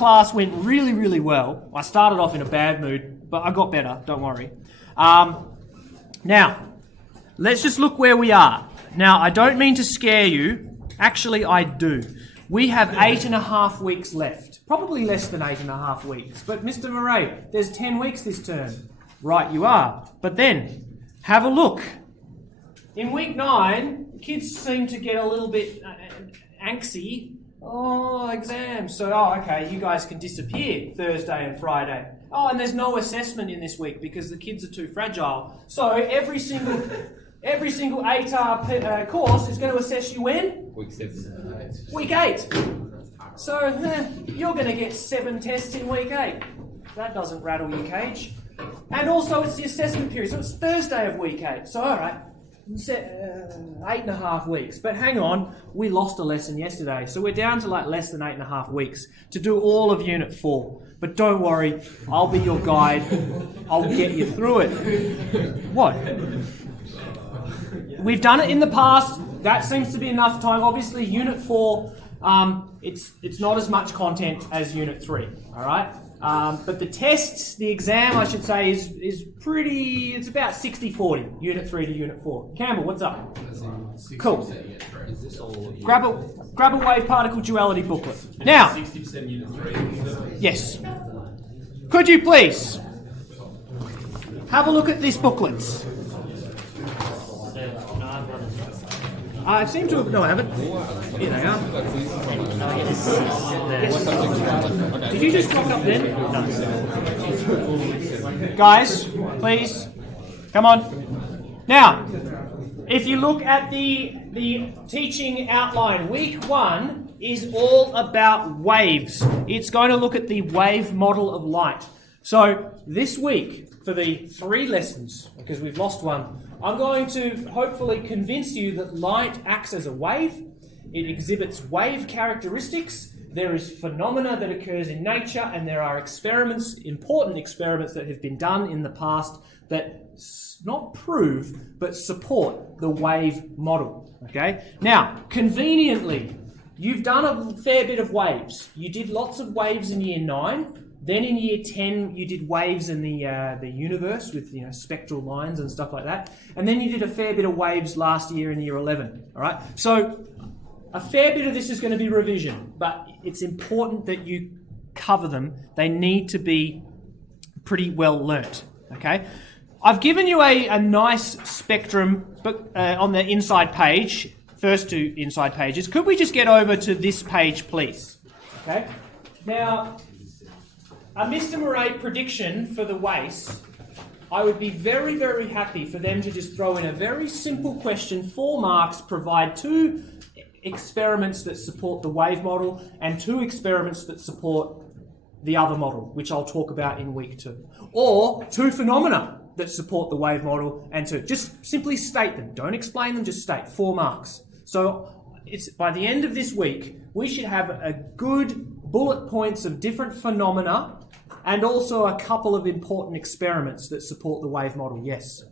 class went really, really well. I started off in a bad mood, but I got better, don't worry. Now, let's just look where we are. Now, I don't mean to scare you. Actually, I do. We have 8.5 weeks left. Probably less than 8.5 weeks. But Mr. Murray, there's 10 weeks this term. Right, you are. But then, have a look. In week 9, kids seem to get a little bit antsy. Oh, exams. So, okay, you guys can disappear Thursday and Friday. Oh, and there's no assessment in this week because the kids are too fragile. So every single ATAR course is going to assess you when? Week 7. Week 8. So you're going to get 7 tests in week 8. That doesn't rattle your cage. And also it's the assessment period, so it's Thursday of week 8. So all right, 8.5 weeks. But hang on, we lost a lesson yesterday, so we're down to like less than 8.5 weeks to do all of Unit 4. But don't worry, I'll be your guide. I'll get you through it. What? We've done it in the past. That seems to be enough time. Obviously, Unit 4, it's not as much content as Unit 3, all right? But the tests, the exam, I should say, is pretty, it's about 60-40, Unit 3 to Unit 4. Campbell, what's up? Cool. Grab a wave particle duality booklet. Now, 60% Unit 3. yes. Could you please have a look at this booklet? I seem to have... No, I haven't. Here they are. Yes. Did you just rock up then? No. Guys, please. Come on. Now, if you look at the teaching outline, week 1 is all about waves. It's going to look at the wave model of light. So this week, for the 3 lessons, because we've lost one, I'm going to hopefully convince you that light acts as a wave. It exhibits wave characteristics. There is phenomena that occurs in nature, and there are experiments, important experiments that have been done in the past that not prove, but support the wave model. Okay? Now, conveniently, you've done a fair bit of waves. You did lots of waves in year 9. Then in year 10, you did waves in the universe with spectral lines and stuff like that. And then you did a fair bit of waves last year in year 11. All right. So a fair bit of this is going to be revision, but it's important that you cover them. They need to be pretty well learnt. Okay. I've given you a nice spectrum on the inside page. First 2 inside pages. Could we just get over to this page, please? Okay. Now, a Mr. Murray prediction for the WACE, I would be very, very happy for them to just throw in a very simple question, 4 marks, provide 2 experiments that support the wave model and 2 experiments that support the other model, which I'll talk about in week 2. Or 2 phenomena that support the wave model and 2. Just simply state them. Don't explain them, just state 4 marks. So it's by the end of this week, we should have a good bullet points of different phenomena and also a couple of important experiments that support the wave model. Yes?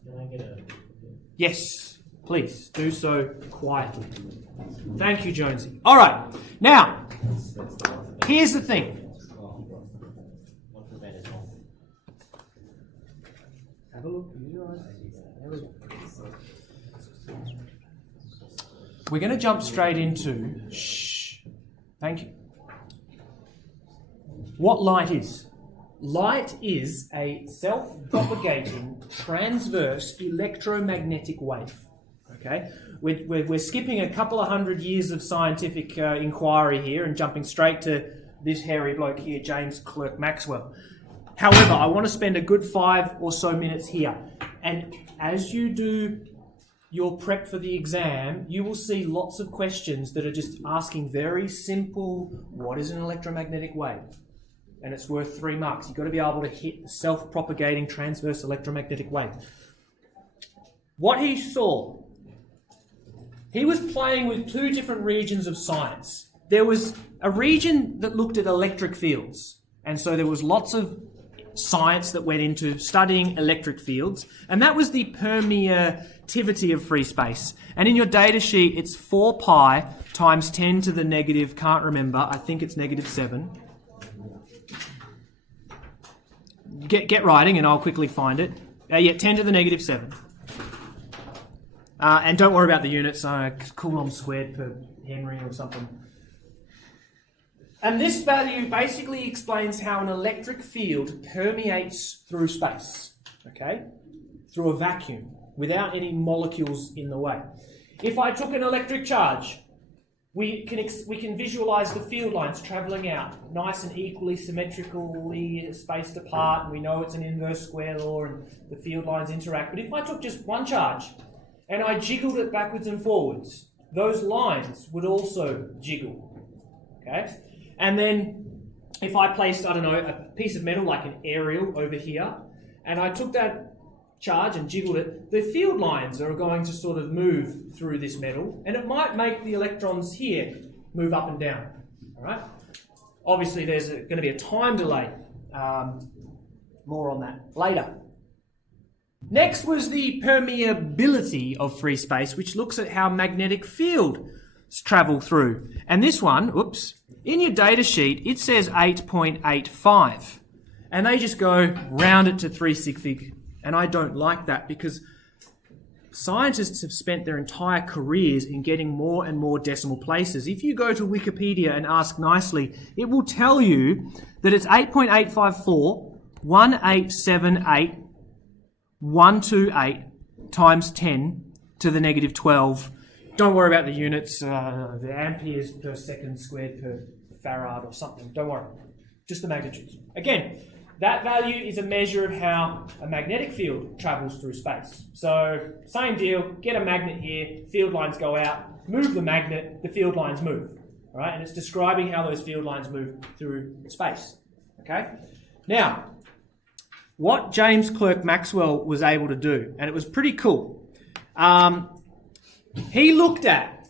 Yes, please do so quietly. Thank you, Jonesy. All right, now, here's the thing. Have a look. We're going to jump straight into... Shh. Thank you. What light is. Light is a self-propagating transverse electromagnetic wave. Okay, we're skipping a couple of 100 years of scientific inquiry here and jumping straight to this hairy bloke here, James Clerk Maxwell. However, I want to spend a good 5 or so minutes here, and as you do your prep for the exam, you will see lots of questions that are just asking very simple, what is an electromagnetic wave? And it's worth 3 marks. You've got to be able to hit the self-propagating transverse electromagnetic wave. What he saw, he was playing with 2 different regions of science. There was a region that looked at electric fields, and so there was lots of science that went into studying electric fields, and that was the permittivity of free space. And in your data sheet, it's 4 pi times 10 to the negative, can't remember, I think it's -7. get writing and I'll quickly find it. Yeah, 10 to the negative 7. And don't worry about the units, Coulomb squared per Henry or something. And this value basically explains how an electric field permeates through space, okay? Through a vacuum, without any molecules in the way. If I took an electric charge, we can visualize the field lines traveling out, nice and equally, symmetrically spaced apart, and we know it's an inverse square law and the field lines interact. But if I took just one charge and I jiggled it backwards and forwards, those lines would also jiggle, okay? And then if I placed, I don't know, a piece of metal like an aerial over here, and I took that charge and jiggled it, the field lines are going to sort of move through this metal, and it might make the electrons here move up and down, all right? Obviously, there's going to be a time delay. More on that later. Next was the permeability of free space, which looks at how magnetic fields travel through. And this one, in your data sheet, it says 8.85. And they just go round it to 3 sig fig. And I don't like that because scientists have spent their entire careers in getting more and more decimal places. If you go to Wikipedia and ask nicely, it will tell you that it's 8.854, 1878, 128 times 10 to the negative 12. Don't worry about the units, the amperes per second squared per farad or something. Don't worry. Just the magnitudes. Again, that value is a measure of how a magnetic field travels through space. So, same deal, get a magnet here, field lines go out, move the magnet, the field lines move. All right, and it's describing how those field lines move through space. Okay? Now, what James Clerk Maxwell was able to do, and it was pretty cool, he looked at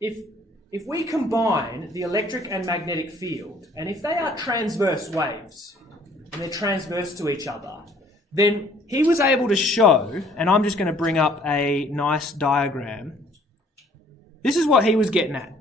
if we combine the electric and magnetic field, and if they are transverse waves, and they're transverse to each other, then he was able to show, and I'm just going to bring up a nice diagram. This is what he was getting at.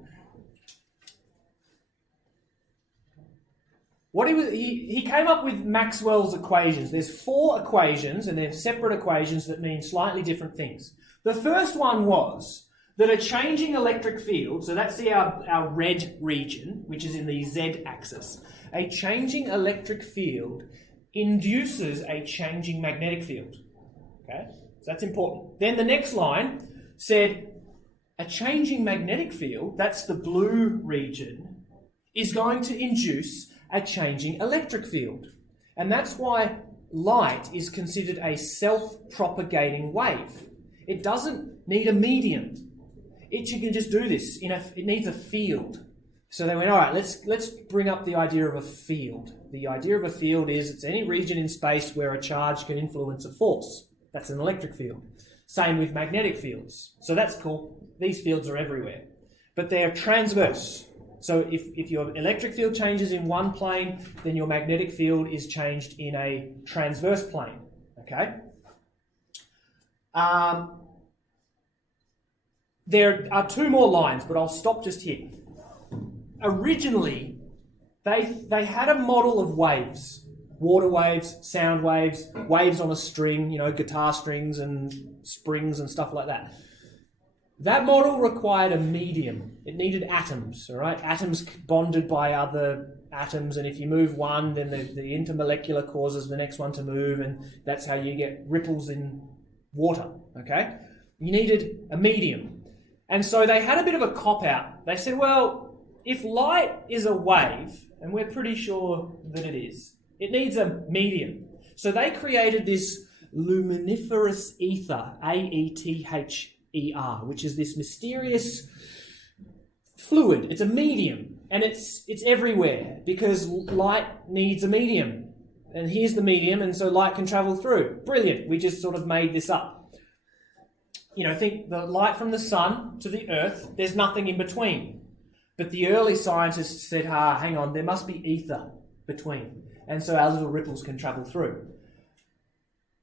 He came up with Maxwell's equations. There's 4 equations, and they're separate equations that mean slightly different things. The first one was that a changing electric field, so that's our red region, which is in the z-axis, a changing electric field induces a changing magnetic field. Okay, so that's important. Then the next line said a changing magnetic field, that's the blue region, is going to induce a changing electric field. And that's why light is considered a self-propagating wave. It doesn't need a medium. It can just do this. It needs a field. So they went, all right, let's bring up the idea of a field. The idea of a field is it's any region in space where a charge can influence a force. That's an electric field. Same with magnetic fields. So that's cool. These fields are everywhere. But they're transverse. So if your electric field changes in one plane, then your magnetic field is changed in a transverse plane. Okay? There are 2 more lines, but I'll stop just here. Originally, they had a model of waves. Water waves, sound waves, waves on a string, guitar strings and springs and stuff like that. That model required a medium. It needed atoms, all right? Atoms bonded by other atoms, and if you move one, then the intermolecular causes the next one to move, and that's how you get ripples in water, okay? You needed a medium. And so they had a bit of a cop-out. They said, well, if light is a wave, and we're pretty sure that it is, it needs a medium. So they created this luminiferous ether, AETHER, which is this mysterious fluid. It's a medium, and it's everywhere because light needs a medium. And here's the medium, and so light can travel through. Brilliant. We just sort of made this up. Think the light from the sun to the earth, there's nothing in between. But the early scientists said, hang on, there must be ether between. And so our little ripples can travel through.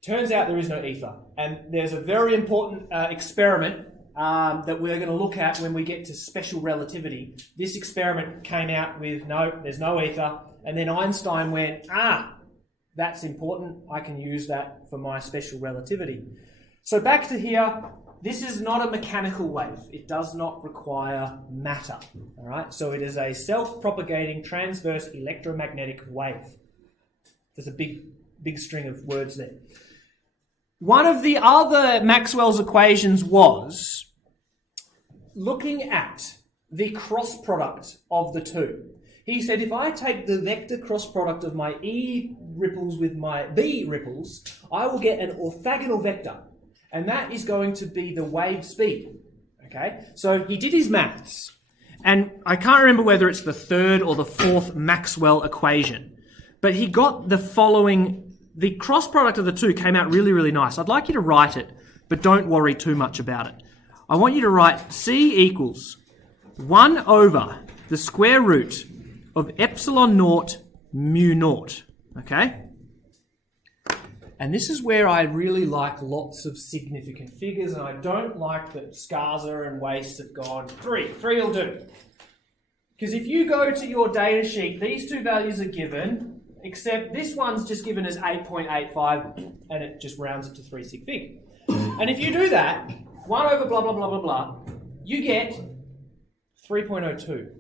Turns out there is no ether. And there's a very important experiment that we're going to look at when we get to special relativity. This experiment came out with, no, there's no ether. And then Einstein went, that's important. I can use that for my special relativity. So back to here, this is not a mechanical wave. It does not require matter, all right? So it is a self-propagating transverse electromagnetic wave. There's a big string of words there. One of the other Maxwell's equations was looking at the cross product of the two. He said if I take the vector cross product of my E ripples with my B ripples, I will get an orthogonal vector. And that is going to be the wave speed. Okay? So he did his maths. And I can't remember whether it's the third or the fourth Maxwell equation. But he got the following. The cross product of the two came out really, really nice. I'd like you to write it, but don't worry too much about it. I want you to write C equals 1 over the square root of epsilon naught mu naught. Okay? And this is where I really like lots of significant figures, and I don't like that Scarza and Waste have gone 3. 3 will do. Because if you go to your data sheet, these two values are given, except this one's just given as 8.85, and it just rounds it to 3 sig fig. And if you do that, 1 over blah, blah, blah, blah, blah, you get 3.02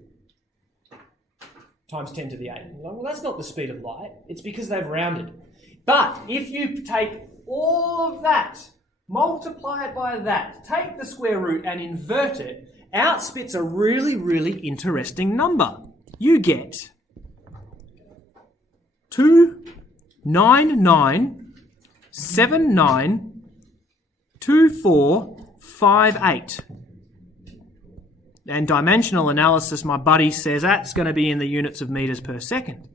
times 10 to the 8. Well, that's not the speed of light. It's because they've rounded. But if you take all of that, multiply it by that, take the square root and invert it, out spits a really, really interesting number. You get 299792458. And dimensional analysis, my buddy says that's going to be in the units of meters per second.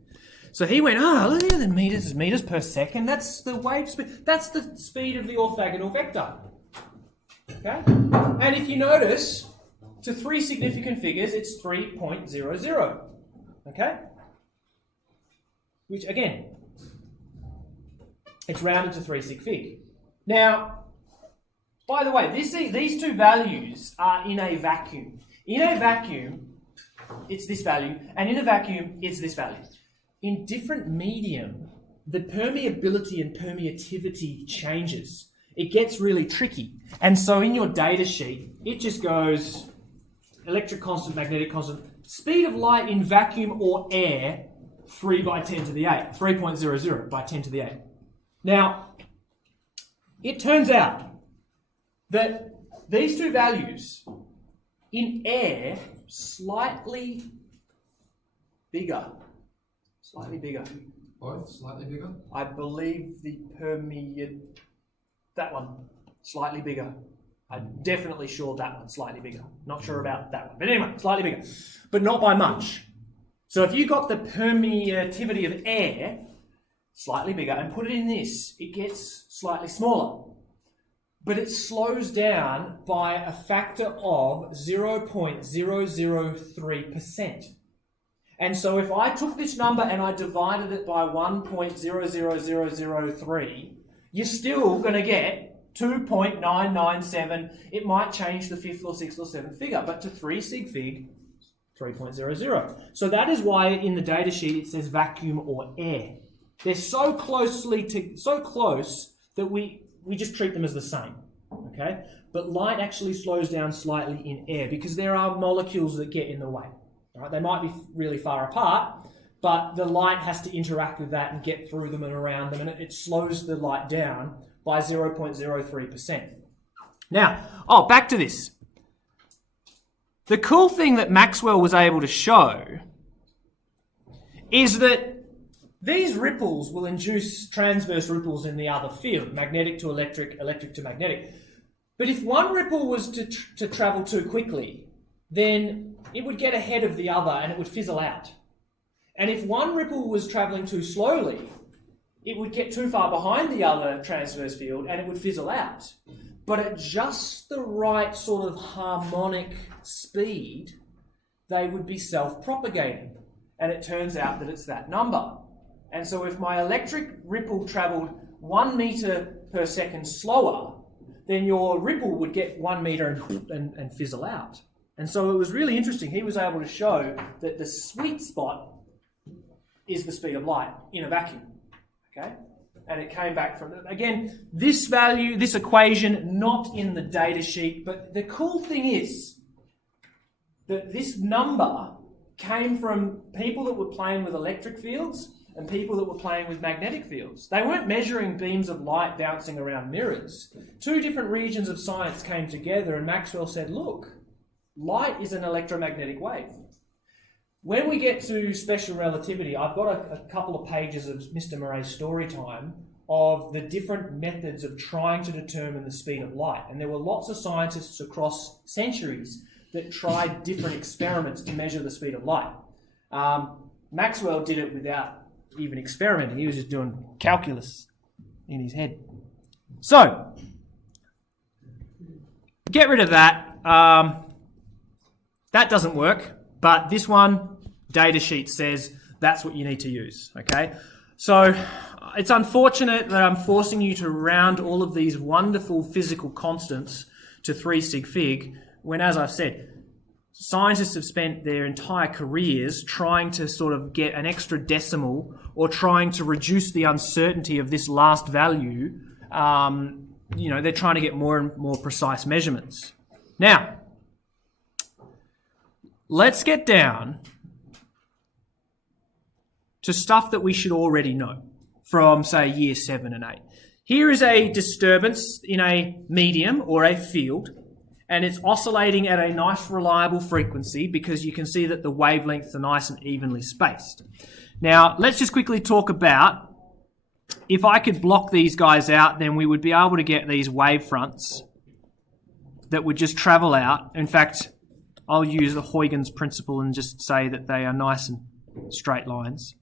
So he went, look at the meters per second. That's the wave speed. That's the speed of the orthogonal vector. Okay? And if you notice, to 3 significant figures, it's 3.00. Okay? Which, again, it's rounded to 3 sig fig. Now, by the way, these two values are in a vacuum. In a vacuum, it's this value, and in a vacuum, it's this value. In different medium, the permeability and permeativity changes. It gets really tricky. And so in your data sheet, it just goes electric constant, magnetic constant, speed of light in vacuum or air, 3 by 10 to the 8, 3.00 by 10 to the 8. Now, it turns out that these two values in air slightly bigger. Slightly bigger. Both slightly bigger? I believe the that one, slightly bigger. I'm definitely sure that one's slightly bigger. Not sure about that one. But anyway, slightly bigger. But not by much. So if you got the permeativity of air, slightly bigger, and put it in this, it gets slightly smaller. But it slows down by a factor of 0.003%. And so if I took this number and I divided it by 1.00003, you're still going to get 2.997. It might change the 5th or 6th or 7th figure, but to 3 sig fig, 3.00. So that is why in the data sheet it says vacuum or air. They're so close that we just treat them as the same. Okay? But light actually slows down slightly in air because there are molecules that get in the way. Right? They might be really far apart, but the light has to interact with that and get through them and around them, and it slows the light down by 0.03%. Now, back to this. The cool thing that Maxwell was able to show is that these ripples will induce transverse ripples in the other field, magnetic to electric, electric to magnetic. But if one ripple was to travel too quickly, then it would get ahead of the other and it would fizzle out. And if one ripple was travelling too slowly, it would get too far behind the other transverse field and it would fizzle out. But at just the right sort of harmonic speed, they would be self-propagating. And it turns out that it's that number. And so if my electric ripple travelled 1 metre per second slower, then your ripple would get 1 metre and fizzle out. And so it was really interesting. He was able to show that the sweet spot is the speed of light in a vacuum. Okay? And it came back from, again, this value, this equation, not in the data sheet, but the cool thing is that this number came from people that were playing with electric fields and people that were playing with magnetic fields. They weren't measuring beams of light bouncing around mirrors. Two different regions of science came together and Maxwell said, look, light is an electromagnetic wave. When we get to special relativity, I've got a couple of pages of Mr. Murray's story time of the different methods of trying to determine the speed of light. And there were lots of scientists across centuries that tried different experiments to measure the speed of light. Maxwell did it without even experimenting. He was just doing calculus in his head. So, get rid of that. That doesn't work. But this one, data sheet says that's what you need to use, okay? So it's unfortunate that I'm forcing you to round all of these wonderful physical constants to 3 sig fig, when, as I've said, scientists have spent their entire careers trying to sort of get an extra decimal or trying to reduce the uncertainty of this last value. They're trying to get more and more precise measurements. Now, let's get down to stuff that we should already know from, say, year 7 and 8. Here is a disturbance in a medium or a field, and it's oscillating at a nice, reliable frequency because you can see that the wavelengths are nice and evenly spaced. Now, let's just quickly talk about, if I could block these guys out, then we would be able to get these wave fronts that would just travel out. In fact, I'll use the Huygens principle and just say that they are nice and straight lines.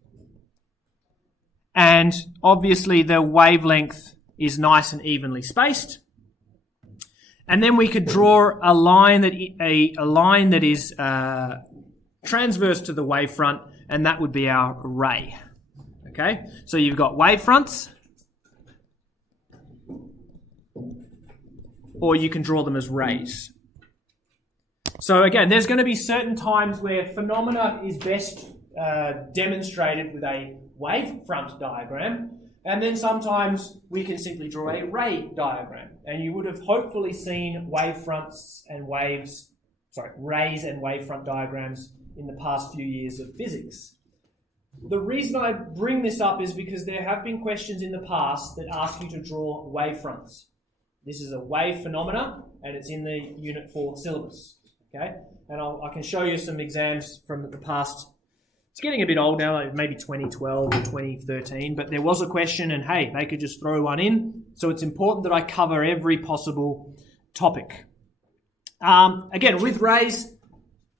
And obviously the wavelength is nice and evenly spaced. And then we could draw a line that is transverse to the wavefront, and that would be our ray. Okay, so you've got wavefronts, or you can draw them as rays. So again, there's going to be certain times where phenomena is best demonstrated with a wavefront diagram, and then sometimes we can simply draw a ray diagram. And you would have hopefully seen rays and wavefront diagrams in the past few years of physics. The reason I bring this up is because there have been questions in the past that ask you to draw wavefronts. This is a wave phenomena, and it's in the Unit 4 syllabus. Okay, and I can show you some exams from the past. It's getting a bit old now, like maybe 2012 or 2013, but there was a question, and hey, they could just throw one in. So it's important that I cover every possible topic. Again, with rays,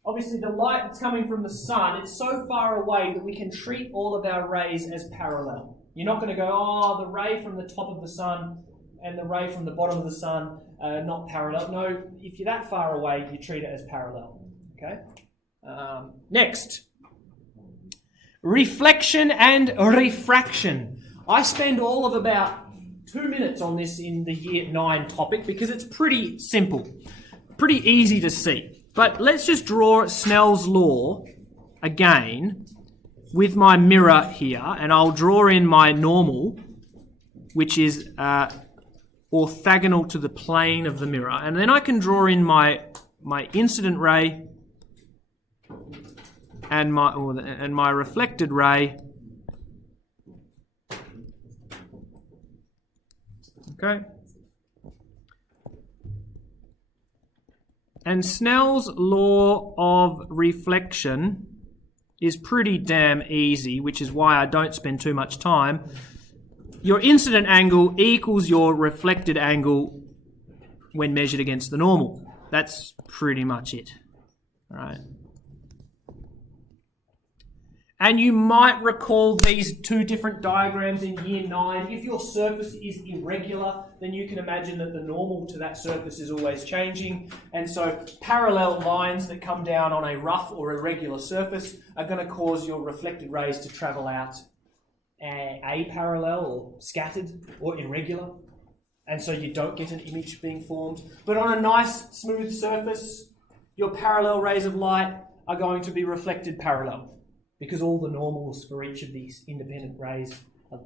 obviously the light that's coming from the sun, it's so far away that we can treat all of our rays as parallel. You're not going to go, the ray from the top of the sun and the ray from the bottom of the sun are not parallel. No, if you're that far away, you treat it as parallel. Okay. Next. Reflection and refraction. I spend all of about 2 minutes on this in the year 9 topic because it's pretty simple, pretty easy to see. But let's just draw Snell's law again with my mirror here, and I'll draw in my normal, which is orthogonal to the plane of the mirror, and then I can draw in my incident ray and my reflected ray. Okay. And Snell's law of reflection is pretty damn easy, which is why I don't spend too much time. Your incident angle equals your reflected angle when measured against the normal. That's pretty much it. All right. And you might recall these 2 different diagrams in year 9. If your surface is irregular, then you can imagine that the normal to that surface is always changing. And so parallel lines that come down on a rough or irregular surface are going to cause your reflected rays to travel out aparallel or scattered or irregular. And so you don't get an image being formed. But on a nice smooth surface, your parallel rays of light are going to be reflected parallel, because all the normals for each of these independent rays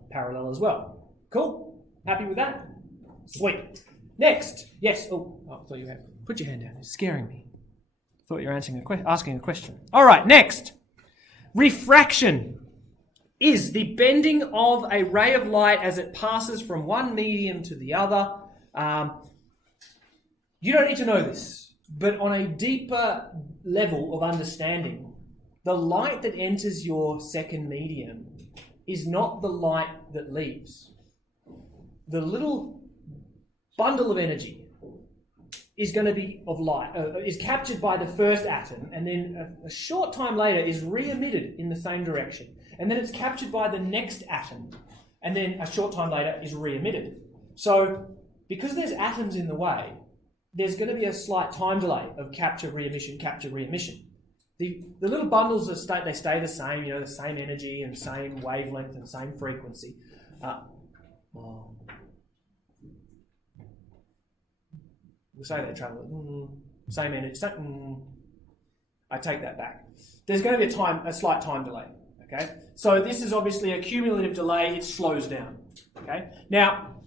parallel as well. Cool? Happy with that? Sweet. Next. Yes. Oh, I thought you had... Put your hand down. It's scaring me. Thought you were asking a question. All right, next. Refraction is the bending of a ray of light as it passes from one medium to the other. You don't need to know this, but on a deeper level of understanding, the light that enters your second medium is not the light that leaves. The little bundle of energy is going to be of light, is captured by the first atom, and then a short time later is re-emitted in the same direction. And then it's captured by the next atom, and then a short time later is re-emitted. So, because there's atoms in the way, there's going to be a slight time delay of capture, re-emission, capture, re-emission. The little bundles they stay the same, the same energy and same wavelength and same frequency. We'll say they travel same energy. I take that back. There's going to be a slight time delay. Okay, so this is obviously a cumulative delay. It slows down. Okay, now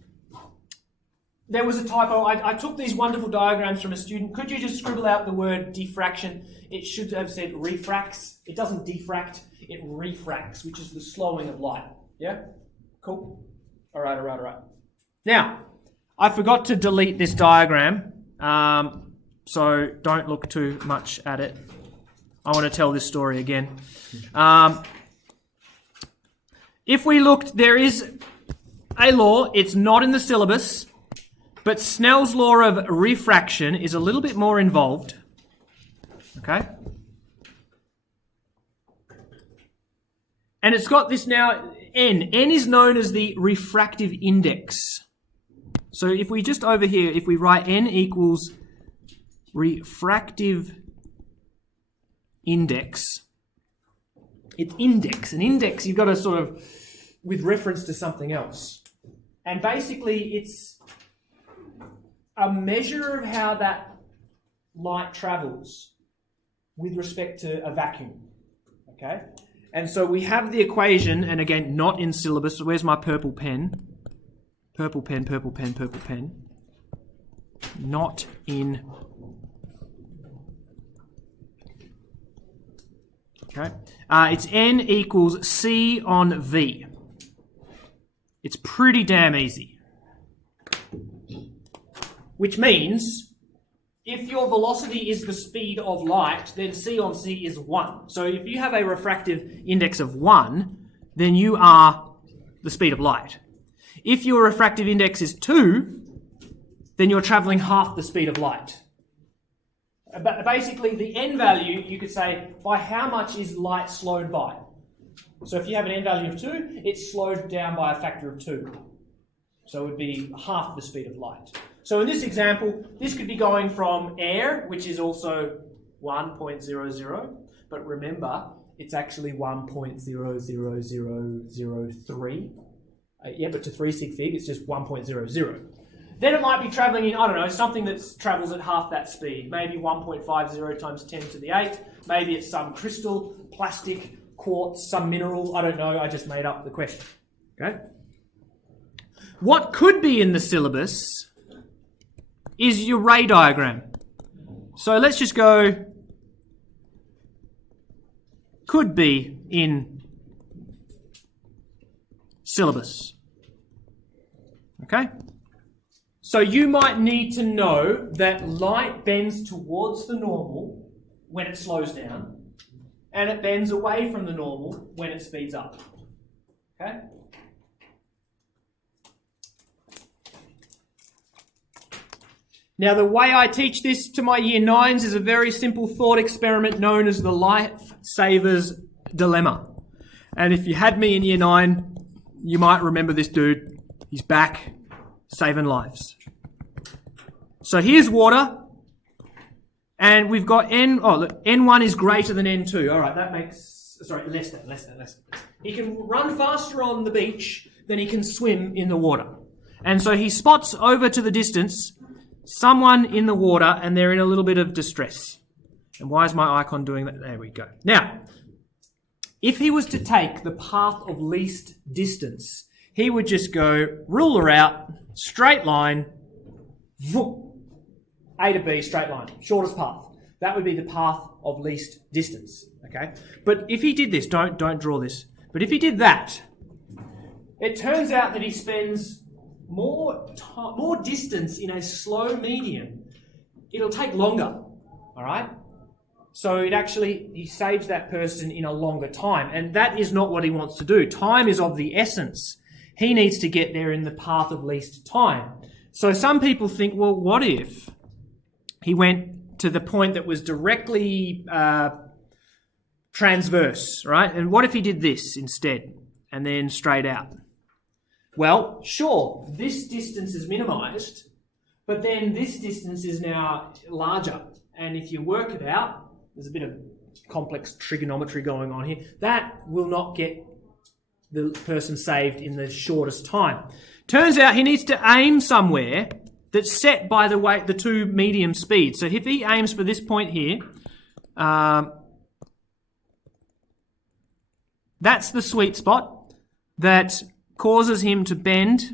there was a typo. I took these wonderful diagrams from a student. Could you just scribble out the word diffraction? It should have said refracts. It doesn't diffract. It refracts, which is the slowing of light. Yeah, cool. All right. Now, I forgot to delete this diagram. So don't look too much at it. I want to tell this story again. If we looked, there is a law. It's not in the syllabus, but Snell's law of refraction is a little bit more involved. Okay? And it's got this now, N. N is known as the refractive index. So if we just over here, if we write N equals refractive index, it's index. An index, you've got to sort of, with reference to something else. And basically it's a measure of how that light travels with respect to a vacuum. Okay? And so we have the equation, and again, not in syllabus. So where's my purple pen? Purple pen. Not in. Okay. It's N equals C on V. It's pretty damn easy. Which means, if your velocity is the speed of light, then C on C is 1. So if you have a refractive index of 1, then you are the speed of light. If your refractive index is 2, then you're travelling half the speed of light. But basically, the N value, you could say, by how much is light slowed by? So if you have an N value of 2, it's slowed down by a factor of 2. So it would be half the speed of light. So in this example, this could be going from air, which is also 1.00, but remember, it's actually 1.00003. But to 3 sig fig, it's just 1.00. Then it might be travelling in, I don't know, something that travels at half that speed. Maybe 1.50 times 10 to the 8. Maybe it's some crystal, plastic, quartz, some mineral. I don't know. I just made up the question. Okay? What could be in the syllabus is your ray diagram. So let's just go, could be in syllabus. Okay? So you might need to know that light bends towards the normal when it slows down, and it bends away from the normal when it speeds up. Okay? Now, the way I teach this to my Year 9s is a very simple thought experiment known as the Lifesaver's Dilemma. And if you had me in Year 9, you might remember this dude. He's back, saving lives. So here's water, and we've got N. Oh, look, N1 is greater than N2. All right, that makes, sorry, less than. He can run faster on the beach than he can swim in the water. And so he spots over to the distance someone in the water, and they're in a little bit of distress. And why is my icon doing that? There we go. Now, if he was to take the path of least distance, he would just go ruler out, straight line, A to B, straight line, shortest path. That would be the path of least distance. Okay, but if he did this, don't draw this. But if he did that, it turns out that he spends more distance in a slow medium. It'll take longer. All right. So he saves that person in a longer time, and that is not what he wants to do. Time is of the essence. He needs to get there in the path of least time. So some people think, well, what if he went to the point that was directly transverse, right? And what if he did this instead and then straight out? Well, sure, this distance is minimized, but then this distance is now larger. And if you work it out, there's a bit of complex trigonometry going on here. That will not get the person saved in the shortest time. Turns out he needs to aim somewhere that's set by the two medium speeds. So if he aims for this point here, that's the sweet spot that causes him to bend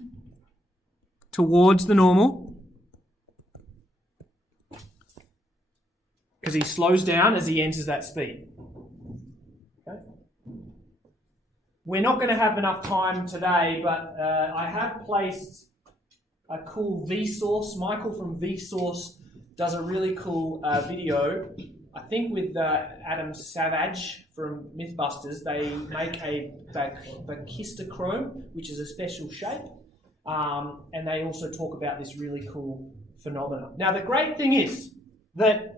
towards the normal, because he slows down as he enters that speed. Okay. We're not going to have enough time today, but I have placed a cool Vsauce. Michael from Vsauce does a really cool video, I think with Adam Savage from Mythbusters. They make a Bachistochrome, which is a special shape, and they also talk about this really cool phenomenon. Now, the great thing is that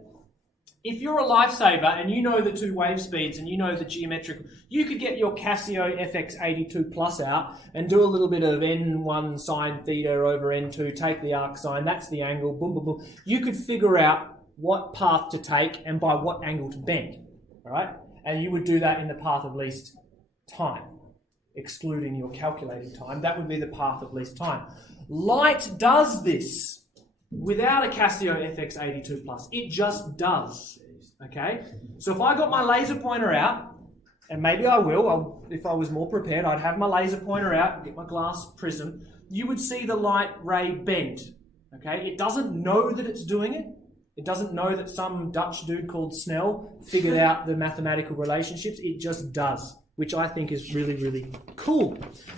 if you're a lifesaver and you know the two wave speeds and you know the geometric, you could get your Casio FX82 Plus out and do a little bit of N1 sine theta over N2, take the arc sine, that's the angle, boom, boom, boom. You could figure out what path to take and by what angle to bend, all right? And you would do that in the path of least time, excluding your calculated time. That would be the path of least time. Light does this without a Casio FX82 Plus. It just does, okay? So if I got my laser pointer out, and maybe I will, if I was more prepared, I'd have my laser pointer out, get my glass prism, you would see the light ray bend, okay? It doesn't know that it's doing it. It doesn't know that some Dutch dude called Snell figured out the mathematical relationships. It just does, which I think is really, really cool.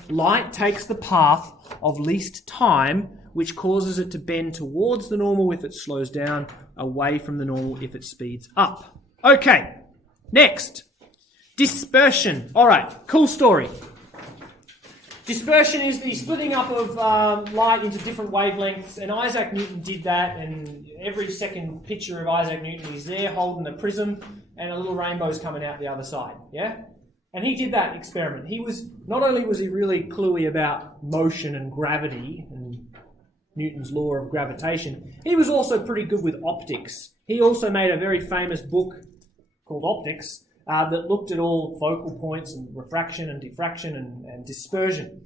Light takes the path of least time, which causes it to bend towards the normal if it slows down, away from the normal if it speeds up. Okay, next. Dispersion. All right, cool story. Dispersion is the splitting up of light into different wavelengths, and Isaac Newton did that, and every second picture of Isaac Newton, he's there holding the prism, and a little rainbow's coming out the other side, yeah? And he did that experiment. Not only was he really cluey about motion and gravity and Newton's law of gravitation, he was also pretty good with optics. He also made a very famous book called Optics that looked at all focal points and refraction and diffraction and dispersion.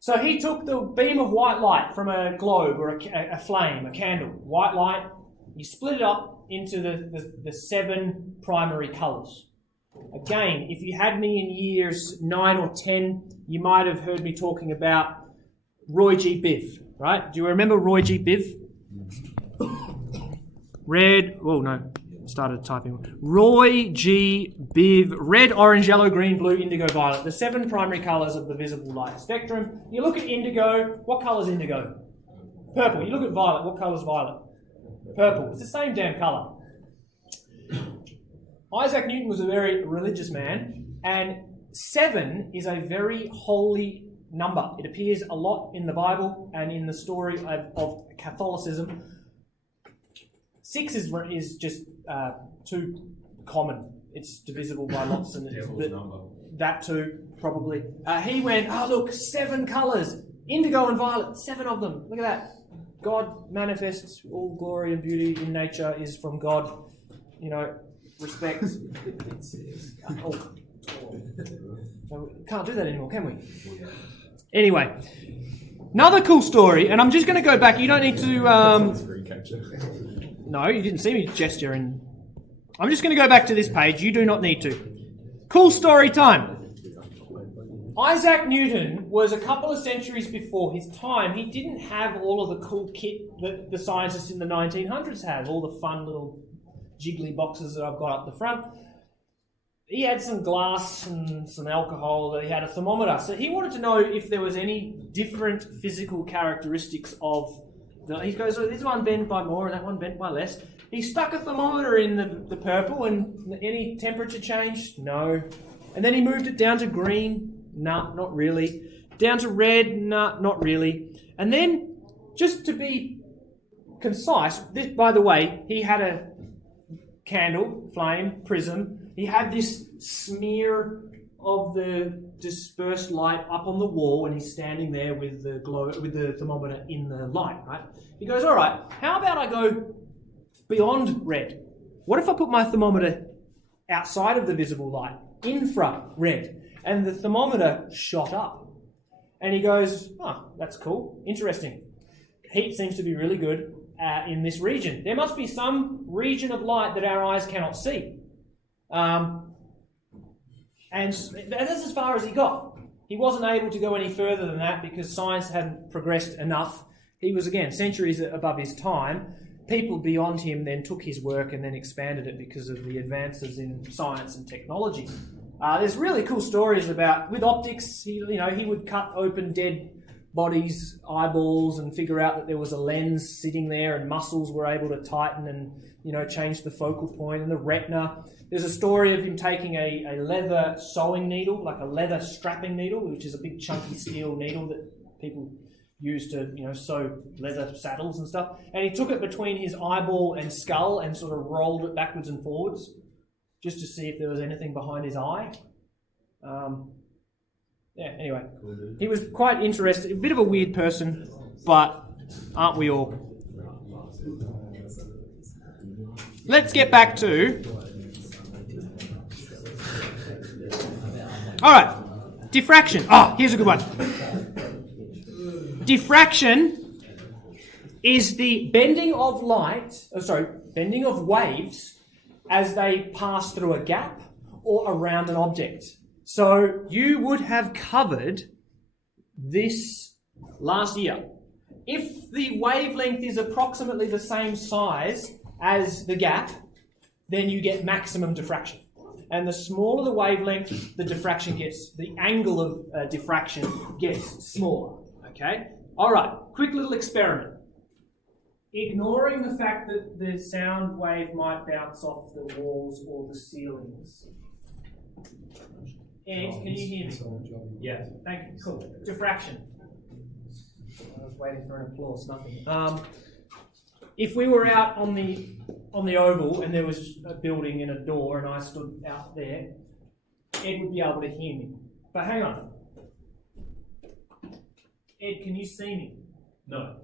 So he took the beam of white light from a globe or a flame, a candle, white light, he split it up into the 7 primary colours. Again, if you had me in years 9 or 10, you might have heard me talking about Roy G. Biv, right? Do you remember Roy G. Biv? Roy G. Biv, red, orange, yellow, green, blue, indigo, violet. The 7 primary colours of the visible light spectrum. You look at indigo, what colour is indigo? Purple. You look at violet, what colour is violet? Purple. It's the same damn colour. Isaac Newton was a very religious man, and 7 is a very holy number. It appears a lot in the Bible and in the story of Catholicism. 6 is just too common. It's divisible by lots, and that too, probably. He went, look, 7 colours, indigo and violet, 7 of them. Look at that. God manifests all glory and beauty in nature is from God. Respect. Can't do that anymore, can we? Anyway, another cool story, and I'm just going to go back. You don't need to... No, you didn't see me gesture. I'm just going to go back to this page. You do not need to. Cool story time. Isaac Newton was a couple of centuries before his time. He didn't have all of the cool kit that the scientists in the 1900s had, all the fun little jiggly boxes that I've got up the front. He had some glass and some alcohol. He had a thermometer. So he wanted to know if there was any different physical characteristics of he goes, oh, this one bent by more and that one bent by less. He stuck a thermometer in the purple, and any temperature change? No. And then he moved it down to green. Nah, not really. Down to red? Nah, not really. And then, just to be concise, this, by the way, he had a candle, flame, prism. He had this smear of the dispersed light up on the wall, and he's standing there with the thermometer in the light, right? He goes, all right, how about I go beyond red? What if I put my thermometer outside of the visible light, infrared? And the thermometer shot up. And he goes, oh, that's cool, interesting. Heat seems to be really good in this region. There must be some region of light that our eyes cannot see. And that's as far as he got. He wasn't able to go any further than that because science hadn't progressed enough. He was, again, centuries above his time. People beyond him then took his work and then expanded it because of the advances in science and technology. There's really cool stories about, with optics, he would cut open dead bodies, eyeballs, and figure out that there was a lens sitting there and muscles were able to tighten and, change the focal point and the retina. There's a story of him taking a leather sewing needle, like a leather strapping needle, which is a big chunky steel needle that people use to, sew leather saddles and stuff. And he took it between his eyeball and skull and sort of rolled it backwards and forwards just to see if there was anything behind his eye. Anyway, he was quite interested, a bit of a weird person, but aren't we all? Let's get back to... All right, diffraction. Here's a good one. Diffraction is the bending of bending of waves as they pass through a gap or around an object. So you would have covered this last year. If the wavelength is approximately the same size as the gap, then you get maximum diffraction. And the smaller the wavelength, the angle of diffraction gets smaller. Okay? All right, quick little experiment. Ignoring the fact that the sound wave might bounce off the walls or the ceilings. Ed, can you hear me? Yeah, thank you. Cool. Diffraction. I was waiting for an applause, nothing. If we were out on the oval and there was a building and a door and I stood out there, Ed would be able to hear me. But hang on. Ed, can you see me? No.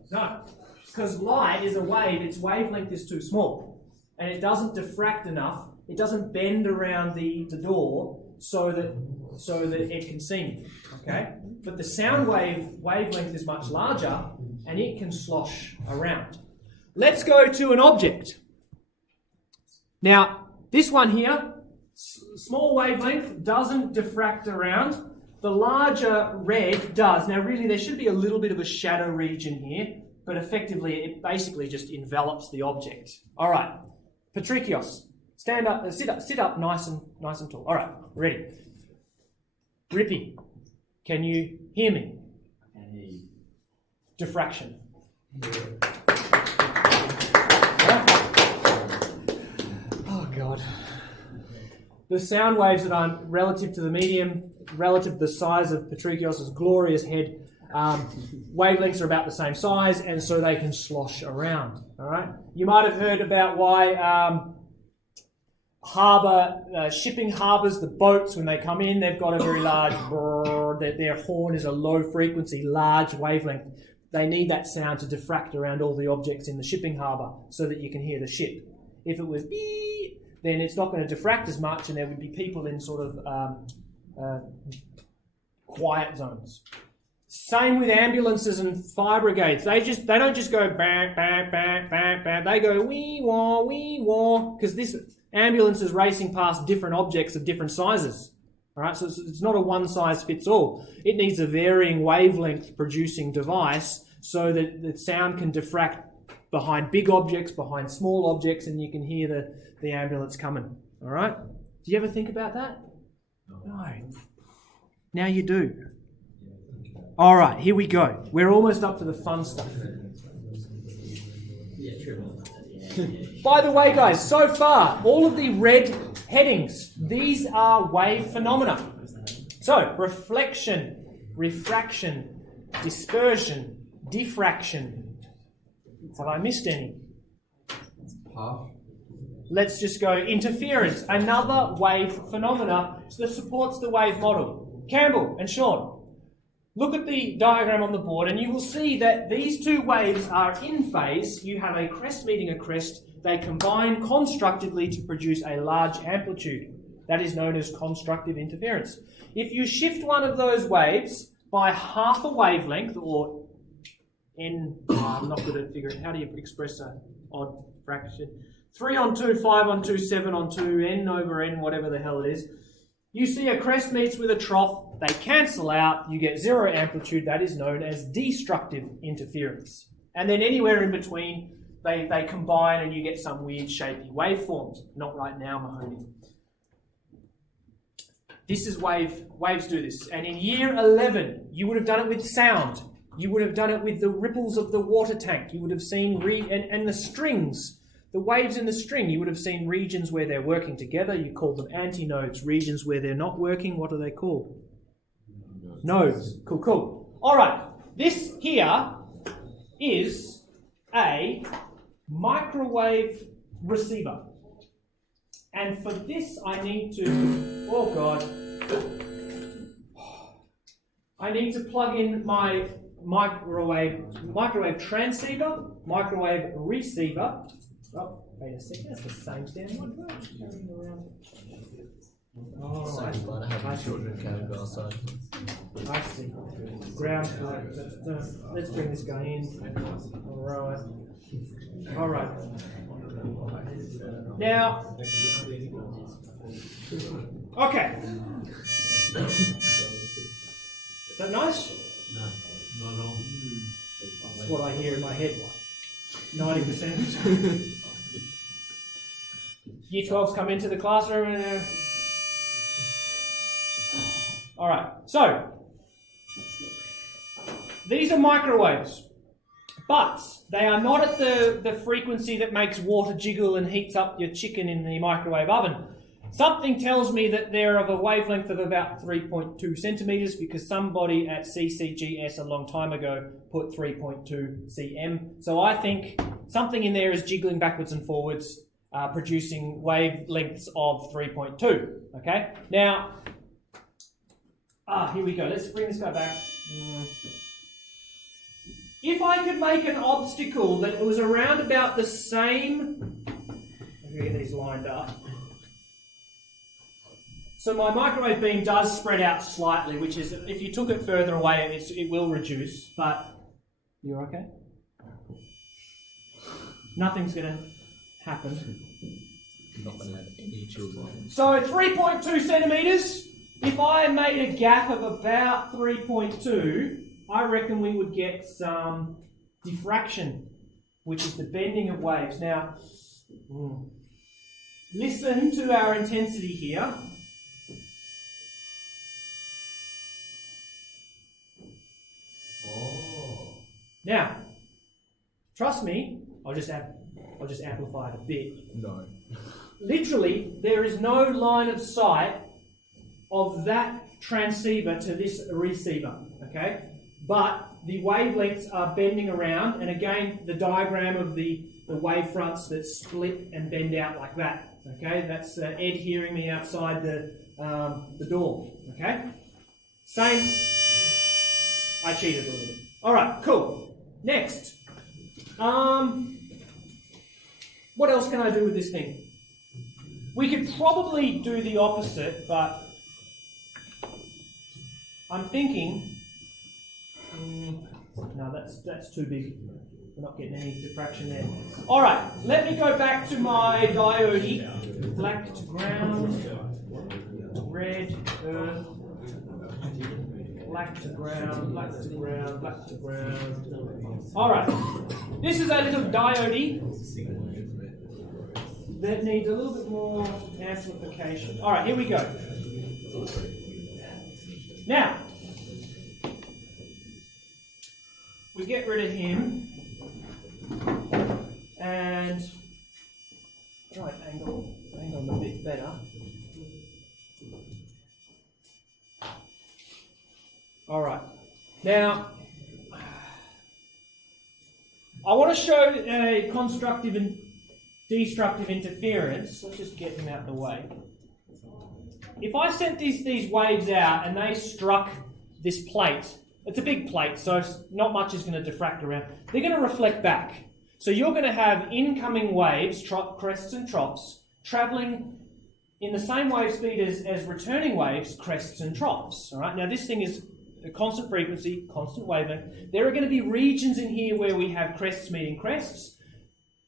Because light is a wave, its wavelength is too small. And it doesn't diffract enough, it doesn't bend around the door so that Ed can see me. Okay? But the sound wavelength is much larger and it can slosh around. Let's go to an object. Now, this one here, small wavelength, doesn't diffract around. The larger red does. Now, really, there should be a little bit of a shadow region here, but effectively, it basically just envelops the object. All right, Patricios, stand up, sit up, nice and tall. All right, ready. Rippy, can you hear me? I can hear you. Diffraction. Oh God. The sound waves that I'm relative to the medium, relative to the size of Patricios' glorious head, wavelengths are about the same size, and so they can slosh around. All right. You might have heard about why shipping harbours, the boats, when they come in, they've got a very large their horn is a low frequency, large wavelength. They need that sound to diffract around all the objects in the shipping harbour so that you can hear the ship. If it was beep, then it's not going to diffract as much, and there would be people in sort of quiet zones. Same with ambulances and fire brigades. They don't just go bang, bang, bang, bang, bang. They go wee wah, because this ambulance is racing past different objects of different sizes. All right, so it's not a one-size-fits-all. It needs a varying wavelength producing device so that the sound can diffract behind big objects, behind small objects, and you can hear the ambulance coming. All right? Do you ever think about that? No. Now you do. All right, here we go. We're almost up to the fun stuff. By the way, guys, so far, all of the red headings, these are wave phenomena. So, reflection, refraction, dispersion, diffraction. Have I missed any? Half. Let's just go interference, another wave phenomena that supports the wave model. Campbell and Sean, look at the diagram on the board and you will see that these two waves are in phase. You have a crest meeting a crest. They combine constructively to produce a large amplitude. That is known as constructive interference. If you shift one of those waves by half a wavelength, or n, I'm not good at figuring, how do you express an odd fraction? 3 on 2, 5 on 2, 7 on 2, n over n, whatever the hell it is. You see a crest meets with a trough, they cancel out, you get zero amplitude. That is known as destructive interference. And then anywhere in between, they combine and you get some weird shapy waveforms. Not right now, Mahoney. This is waves do this. And in year 11, you would have done it with sound. You would have done it with the ripples of the water tank. You would have seen, and the strings, the waves in the string, you would have seen regions where they're working together. You call them antinodes. Regions where they're not working, what are they called? Nodes. Cool, cool. All right. This here is a microwave receiver. And for this, I need to, oh God, I need to plug in my microwave transceiver, microwave receiver. Oh, wait a second, that's the same damn one. Oh, I see. Children can't go outside. I see. Ground floor. Let's bring this guy in. All right. Now, okay. Is that nice? No, not at all. That's what I hear in my head. 90%. Year 12s come into the classroom and all right, so these are microwaves, but they are not at the frequency that makes water jiggle and heats up your chicken in the microwave oven. Something tells me that they're of a wavelength of about 3.2 centimeters because somebody at CCGS a long time ago put 3.2 cm. So I think something in there is jiggling backwards and forwards, producing wavelengths of 3.2. Okay, now, here we go. Let's bring this guy back. If I could make an obstacle that was around about the same, let me get these lined up. So my microwave beam does spread out slightly, which is, if you took it further away, it will reduce, but you're okay? Nothing's going to happen. Not going to have any children. So 3.2 centimetres, if I made a gap of about 3.2, I reckon we would get some diffraction, which is the bending of waves. Now, listen to our intensity here. Oh. Now, trust me, I'll just amplify it a bit. No. Literally, there is no line of sight of that transceiver to this receiver, okay? But the wavelengths are bending around, and again, the diagram of the wavefronts that split and bend out like that, okay? That's Ed hearing me outside the door, okay? Same. I cheated a little bit. All right, cool. Next. What else can I do with this thing? We could probably do the opposite, but I'm thinking, no, that's too big. We're not getting any diffraction there. All right, let me go back to my diode, black to ground. red, earth, black to brown, black to brown, black to brown. Alright, this is a little diode that needs a little bit more amplification. Alright, here we go. Now, we get rid of him and right angle a bit better. Alright, now I want to show a constructive and destructive interference. Let's just get him out of the way. If I sent these waves out and they struck this plate, it's a big plate, so not much is going to diffract around. They're going to reflect back. So you're going to have incoming waves, crests and troughs, travelling in the same wave speed as returning waves, crests and troughs. All right. Now this thing is a constant frequency, constant wavelength. There are going to be regions in here where we have crests meeting crests,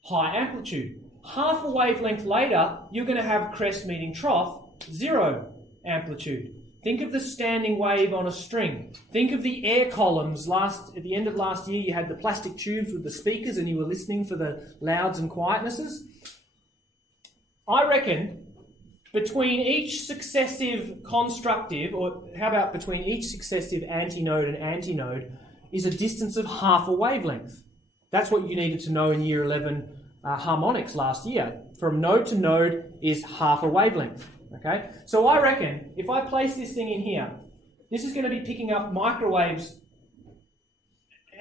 high amplitude. Half a wavelength later, you're going to have crest meeting trough, 0 amplitude. Think of the standing wave on a string. Think of the air columns. At the end of last year, you had the plastic tubes with the speakers and you were listening for the louds and quietnesses. I reckon between each successive constructive, or how about between each successive antinode and antinode, is a distance of half a wavelength. That's what you needed to know in year 11 harmonics last year. From node to node is half a wavelength. Okay, so I reckon if I place this thing in here, this is going to be picking up microwaves,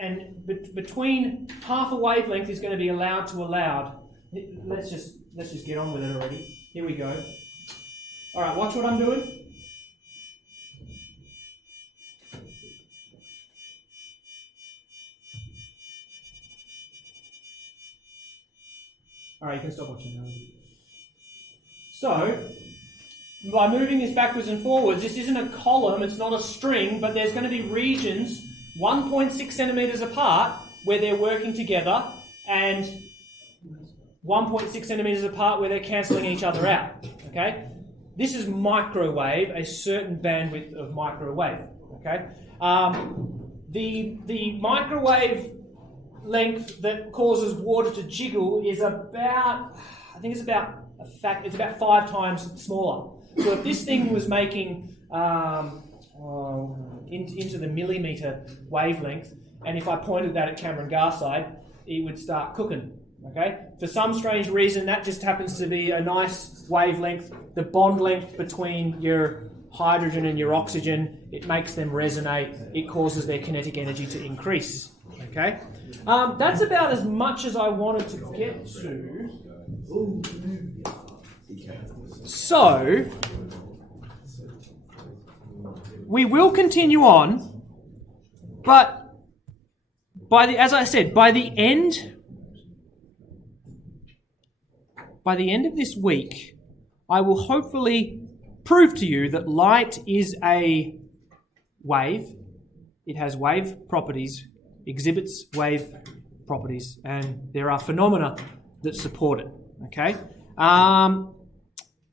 and between half a wavelength is going to be allowed to a loud. Let's just get on with it already. Here we go. All right, watch what I'm doing. All right, you can stop watching now. So, by moving this backwards and forwards, this isn't a column, it's not a string, but there's going to be regions 1.6 centimetres apart where they're working together and 1.6 centimetres apart where they're cancelling each other out. Okay? This is microwave, a certain bandwidth of microwave. Okay? The microwave length that causes water to jiggle is about, I think it's about 5 times smaller. So if this thing was making into the millimetre wavelength, and if I pointed that at Cameron Garside, it would start cooking. Okay? For some strange reason, that just happens to be a nice wavelength. The bond length between your hydrogen and your oxygen, it makes them resonate. It causes their kinetic energy to increase. Okay? That's about as much as I wanted to get to. So, we will continue on, but as I said, by the end of this week, I will hopefully prove to you that light is a wave. It has wave properties, exhibits wave properties, and there are phenomena that support it. Okay?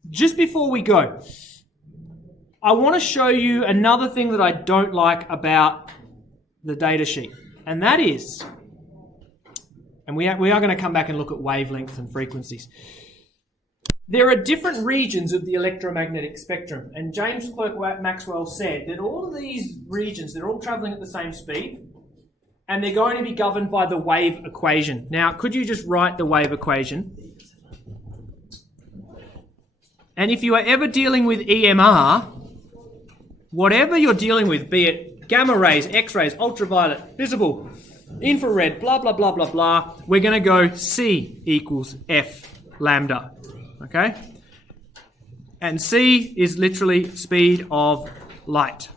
Just before we go, I want to show you another thing that I don't like about the data sheet, and that is, and we are going to come back and look at wavelengths and frequencies. There are different regions of the electromagnetic spectrum, and James Clerk Maxwell said that all of these regions, they're all travelling at the same speed, and they're going to be governed by the wave equation. Now, could you just write the wave equation? And if you are ever dealing with EMR, whatever you're dealing with, be it gamma rays, X-rays, ultraviolet, visible, infrared, blah, blah, blah, blah, blah, we're going to go C equals F lambda, okay? And C is literally speed of light.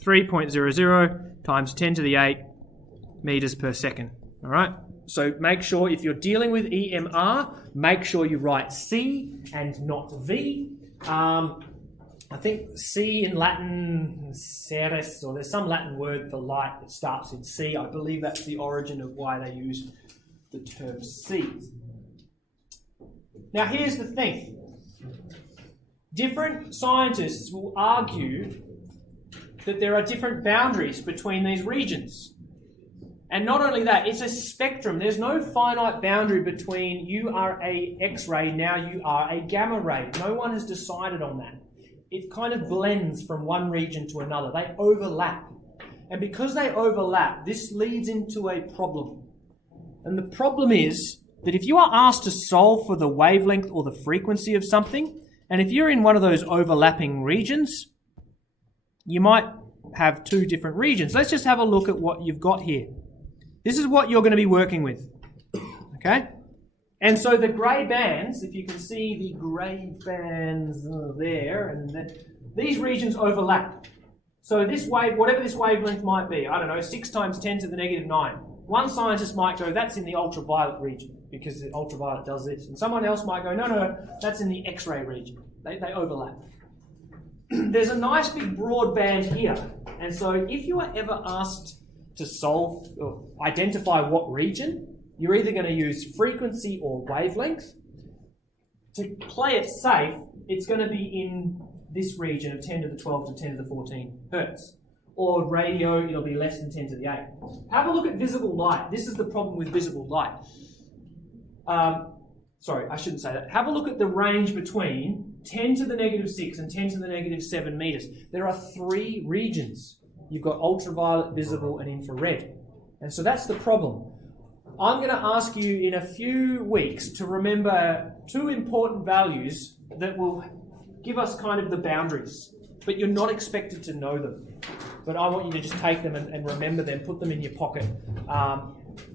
3.00 times 10 to the 8 meters per second, all right? So make sure if you're dealing with EMR, make sure you write C and not V. I think C in Latin, ceres, or there's some Latin word for light that starts in C. I believe that's the origin of why they use the term C. Now here's the thing. Different scientists will argue that there are different boundaries between these regions. And not only that, it's a spectrum. There's no finite boundary between you are a X-ray, now you are a gamma ray. No one has decided on that. It kind of blends from one region to another. They overlap. And because they overlap, this leads into a problem. And the problem is that if you are asked to solve for the wavelength or the frequency of something, and if you're in one of those overlapping regions, you might have two different regions. Let's just have a look at what you've got here. This is what you're going to be working with. Okay? And so the grey bands, if you can see the grey bands there, and these regions overlap. So this wave, whatever this wavelength might be, I don't know, 6 times 10 to the negative 9. One scientist might go, that's in the ultraviolet region, because the ultraviolet does this. And someone else might go, no, that's in the X-ray region. They overlap. There's a nice big broad band here. And so if you are ever asked to solve or identify what region, you're either going to use frequency or wavelength. To play it safe, it's going to be in this region of 10 to the 12 to 10 to the 14 hertz. Or radio, it'll be less than 10 to the 8. Have a look at visible light. This is the problem with visible light. Sorry, I shouldn't say that. Have a look at the range between 10 to the negative 6 and 10 to the negative 7 meters. There are 3 regions. You've got ultraviolet, visible, and infrared. And so that's the problem. I'm going to ask you in a few weeks to remember 2 important values that will give us kind of the boundaries. But you're not expected to know them. But I want you to just take them and remember them, put them in your pocket,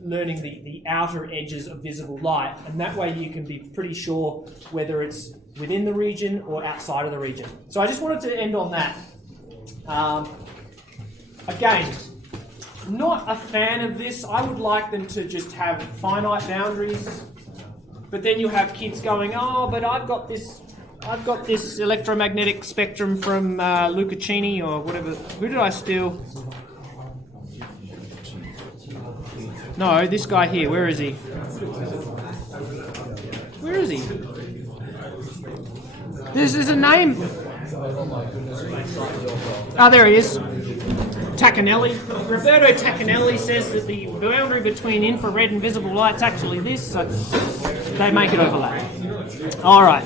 learning the outer edges of visible light. And that way you can be pretty sure whether it's within the region or outside of the region. So I just wanted to end on that. Again, not a fan of this. I would like them to just have finite boundaries. But then you have kids going, oh, but I've got this electromagnetic spectrum from Luca Cini or whatever. Who did I steal? No, this guy here. Where is he? Where is he? There's a name. Oh, there he is. Tacanelli. Roberto Tacanelli says that the boundary between infrared and visible light's actually this, so they make it overlap. All right.